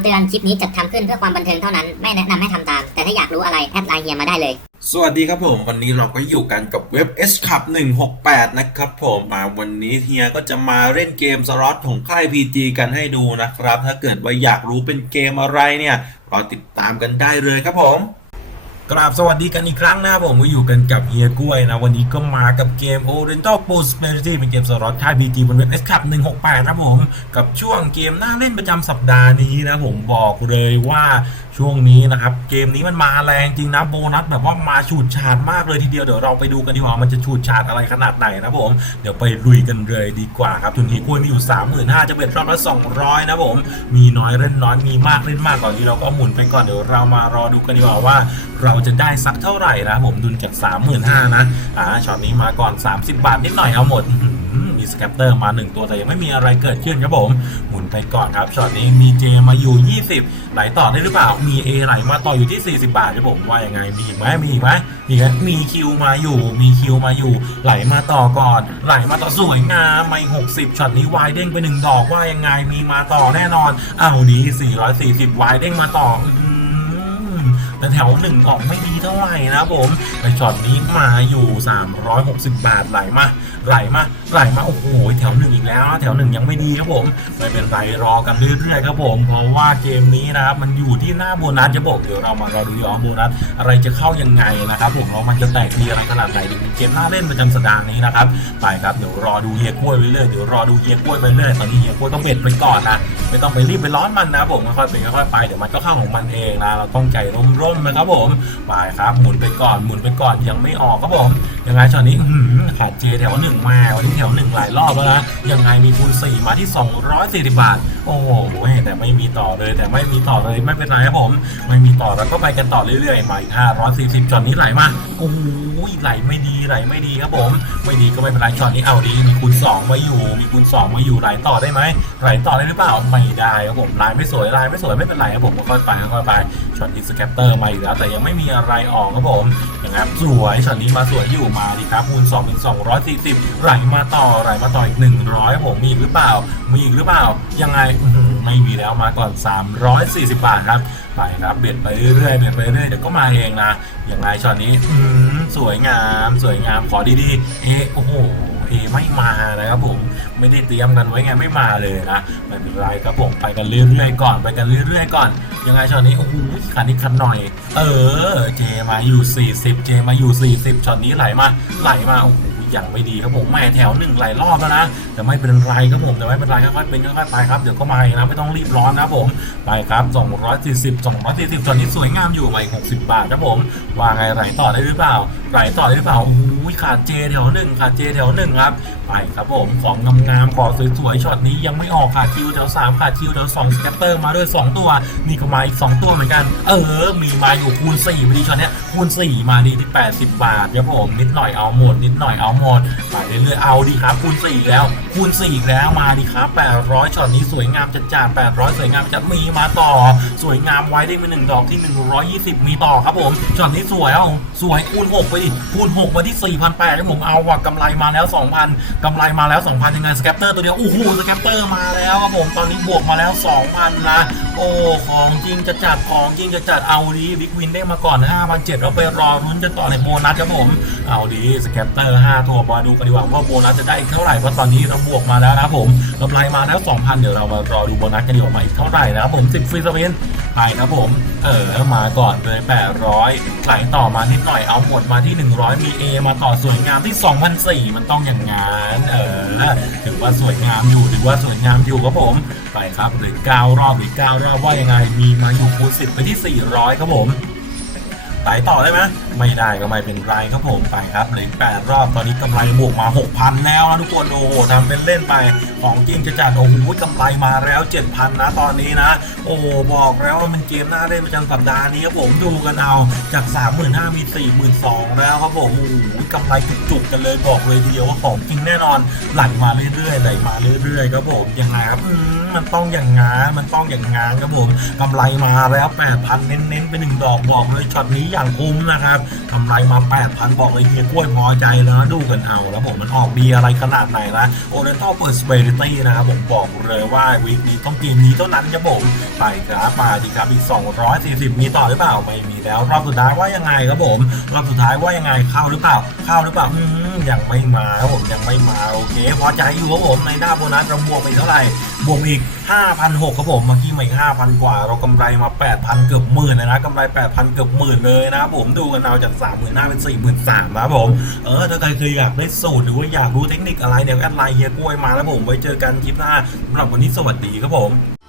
ำเตือนคลิปนี้จัดทำขึ้นเพื่อความบันเทิงเท่านั้น ไม่แนะนำให้ทำตาม แต่ถ้าอยากรู้อะไรแอดไลน์เฮียมาได้เลย สวัสดีครับผม วันนี้เราก็อยู่กันกับเว็บ S Cup 168 นะครับผมมาวันนี้เฮียก็จะมาเล่นเกมสล็อตของค่าย PG กันให้ดูนะครับ ถ้าเกิดว่าอยากรู้เป็นเกมอะไรเนี่ยรอติดตามกันได้เลยครับผม กราบสวัสดีกันอีกครั้งนะครับผมก็อยู่กันกับเฮียกล้วยนะ วันนี้ก็มากับเกม Oriental Prosperity เป็นเกมสล็อตค่าย PG บนเว็บ S Cup 168นะครับผมกับช่วงเกมน่าเล่นประจำสัปดาห์นี้นะผมบอกเลยว่าช่วงนี้นะครับ เกมนี้มันมาแรงจริงนะโบนัสแบบว่ามาฉูดฉาดมากเลยทีเดียวเดี๋ยวเราไปดูกันดีกว่ามันจะฉูดฉาดอะไรขนาดไหนนะผมเดี๋ยวไปลุยกันเลยดีกว่าครับทุนนี้กล้วยมีอยู่ 35,000จะเป็นรอบละ200 นะผมมีน้อยเล่นน้อยมีมากเล่นมากก่อนที่เราก็หมุนไปก่อนเดี๋ยวเรามารอดูกันดีกว่าว่าเราจะได้สักเท่าไหร่นะผมดุลจาก 35,000นะอ่าช็อตนี้มาก่อน 30 บาทนิดหน่อยเอาหมดมีสแคปเตอร์มา 1 ตัวแต่ยังไม่มีอะไรเกิดขึ้นครับผม หมุนไปก่อนครับช็อตนี้มีเจมาอยู่ 20 ไหลต่อได้หรือเปล่า มี A ไหลมาต่ออยู่ที่ 40 บาทครับผมว่ายังไงมีไหมมีอีกไหมมีไหมมีคิวมาอยู่ มีคิวมาอยู่ ไหลมาต่อก่อน ไหลมาต่อสวยงามไม่ 60ช็อตนี้วายเด้งไปหนึ่งดอกว่ายังไงมีมาต่อแน่นอนอ้าวนี้ 440วายเด้งมาต่อ แต่แถวหนึ่งออกไม่ดีเท่าไหร่นะผมแต่ช็อตนี้มาอยู่ 360 บาทไหลมาไหลมาไหลมาโอ้โหแถวหนึ่งอีกแล้วแถวหนึ่งยังไม่ดีครับผมไม่เป็นไรรอกันเรื่อยๆครับผมเพราะว่าเกมนี้นะครับมันอยู่ที่หน้าโบนัสจะบอกเดี๋ยวเรามารอดูย้อนโบนัสอะไรจะเข้ายังไงนะครับผมแล้วมันจะแตกดีอะไรขนาดไหนเดี๋ยวเป็นเกมน่าเล่นประจำสัปดาห์นี้นะครับไปครับเดี๋ยวรอดูเฮียกล้วยไปเรื่อยเดี๋ยวรอดูเฮียกล้วยไปเรื่อยตอนนี้เฮียกล้วยต้องเบ็ดไปก่อนนะไม่ต้องไปรีบไปร้อนมันนะผมค่อยๆเป็นค่อยๆไปเดี๋ยวมันก็เข้าของมันเองนะเราต้องใจร่มๆมนะครับผมไปครับหมุนไปก่อนหมุนไปก่อนยังไม่ออกครับผมยังไงช็อตนี้หือขาดเจแถวหนึ่งมาวันนี้แถวหนึ่งหลายรอบแล้วนะยังไงมีคูณสี่มาที่ 240 บาท โอ้โหแต่ไม่มีต่อเลย แต่ไม่มีต่อเลยไม่เป็นไรครับผม ไม่มีต่อแล้วก็ไปกันต่อเรื่อยๆมาอีก540ช็อตนี้ไหลมาโอ้โหไหลไม่ดีไหลไม่ดีครับผม ไม่ดีก็ไม่เป็นไรช็อตนี้เอาดีมีคูณ2มาอยู่ มีคูณ2มาอยู่ไหลต่อได้ไหมไหลต่อได้หรือเปล่าไม่ได้ครับผมลายไม่สวยลายไม่สวยไม่เป็นไรครับผมค่อยไปค่อยไปช็อตนี้สแคปเตอร์มาอีกแล้วแต่ยังไม่มีอะไรออกครับผมอย่างนั้นสวยช็อตนี้มาสวยอยู่มาดีครับมูล2เป็น240ไหลมาต่อไหลมาต่ออีก 100ครับผมมีอีกหรือเปล่า มีอีกหรือเปล่า ยังไงไม่มีแล้วมาก่อน 340 บาทครับไปครับเบียดไปเรื่อยเบียดไปเรื่อยเดี๋ยวก็มาเองนะยังไงช็อตนี้สวยงาม สวยงามขอดีๆเอะโอ้โห เอไม่มานะครับผมไม่ได้เตรียมกันไว้ไงไม่มาเลยนะไม่เป็นไรครับผมไปกันเรื่อยๆก่อนไปกันเรื่อยๆก่อน ยังไงช็อตนี้โอ้โหคันนี้คันหน่อย เออเจมาอยู่ 40 เจมาอยู่ 40ช็อตนี้ไหลมาไหลมาโอ้โห อย่างไม่ดีครับผมแม่แถวหนึ่งหลายรอบแล้วนะแต่ไม่เป็นไรครับผมแต่ไม่เป็นไรค่อยๆเป็นค่อยๆไปครับเดี๋ยวก็มาเองนะไม่ต้องรีบร้อนนะครับผมไปครับ 240 240ตอนนี้สวยงามอยู่ใหม่60 บาทครับผมว่าไงไหลต่อได้หรือเปล่าไหลต่อได้หรือเปล่าโอ้โหขาดเจแถวหนึ่งขาดเจแถวหนึ่งครับไปครับผมของงามๆขอสวยๆช็อตนี้ยังไม่ออกขาดคิวแถวสามขาดคิวแถวสองสแกตเตอร์มาด้วยสองตัว นี่ก็มาอีกสองตัวเหมือนกัน เออ มีมาอยู่คูณ4พอดีช็อตเนี้ยคูณ4มาดีที่ 80 บาทครับผมนิดหน่อยเอาหมดนิดหน่อยเอาอนไปเรื่อยๆเอาดีครับคูณสี่แล้วคูณ4ีแล้วมาดีครับ 800ช็อตนี้สวยงามจัดจ้าน800 สวยงามจัดมีมาต่อ สวยงามไว้ได้มาหนึ่งดอกที่ 120 มีต่อครับผมช็อตนี้สวยเอาสวยคูณ6ไปดิคูณ6มาที่ 4,800ให้ผมเอาว่ะกำไรมาแล้ว 2,000กำไรมาแล้ว 2,000ยังไงสแคปเตอร์ตัวเดียวโอ้โหสแคปเตอร์มาแล้วครับผมตอนนี้บวกมาแล้ว 2,000นะโอ้ของจริงจะจัดของจริงจะจัดเอาดีบิ๊กวินได้มาก่อน5,700เราไปรอรุ้นกันต่อในโบนัสครับผมเอาดีสแคปเตอร์5ตัวมาดูกันดีกว่าว่าโบนัสจะได้อีกเท่าไหร่เพราะตอนนี้เราบวกมาแล้วนะครับผมกำไรมาแล้ว2,000 เดี๋ยวเรามารอดูโบนัสกันดีกว่ามาอีกเท่าไหร่นะครับผม10ฟรีสวินไปครับผมเออมาก่อนเลย800ไหลต่อมานิดหน่อยเอาหมดมาที่ 100 มี A มาต่อสวยงามที่2,004มันต้องอย่างงั้นเออถือว่าสวยงามอยู่ถือว่าสวยงามอยู่ครับผมไปครับเหลือ9รอบหลือ9รอบว่ายังไงมีมาอยู่คูณ10ไปที่ 400 ครับผม ไต่ต่อได้ไหมไม่ได้ก็ไม่เป็นไรครับผมไปครับเหลือแปดรอบตอนนี้กำไรบวกมา 6,000 แล้วนะทุกคนโอ้โหทำเป็นเล่นไปของจริงจะจัดโอ้โหกำไรมาแล้ว 7,000 นะตอนนี้นะ โอ้โหบอกแล้วว่ามันเกมหน้าเล่นประจำสัปดาห์นี้ครับผมดูกันเอาจาก 35,000มี42,000แล้วครับผมโอ้โหกำไรจุกๆกันเลยบอกเลยทีเดียวว่าของจริงแน่นอนไหลมาเรื่อยๆไหลมาเรื่อยๆครับผมยังไงครับมมันต้องอย่างงานมันต้องอย่างงานครับผมกำไรมาแล้ว8,000เน้นๆไปหนึ่งดอกบอกเลยช็อตนี้อย่างคุ้มนะครับกำไรมา 8,000 บอกเลยเฮียกล้วยพอใจแล้วนะดูกันเอา แล้วผมมันออกดีอะไรขนาดไหนนะโอเรนทัลเปิดสเปริตี้นะครับผมบอกเลยว่าวีคนี้ต้องเกมนี้เท่านั้นครับผมไปครับมาดีครับอีก 240 มีต่อหรือเปล่าไม่มีแล้ว รอบสุดท้ายว่ายังไงครับผมรอบสุดท้ายว่ายังไงเข้าหรือเปล่าเข้าหรือเปล่าอืมยังไม่มาครับผมยังไม่มาโอเคพอใจอยู่ครับผมในหน้าโบนัสเราบวกไปเท่าไหร่ บวกอีก 5,600ครับผมเมื่อกี้มาอีก5,000 กว่า เรากำไรมา 8,000 เกือบหมื่นเลยนะกำไร 8,000 เกือบหมื่นเลยนะผมดูกันเอาจาก 35,000เป็น43,000นะครับผมเออถ้าใครเคยอยากได้สูตรหรือว่าอยากรู้เทคนิคอะไรเดี๋ยวแอดไลน์เฮียกล้วยมาแล้วผมไว้เจอกันคลิปหน้าสำหรับวันนี้สวัสดีครับผม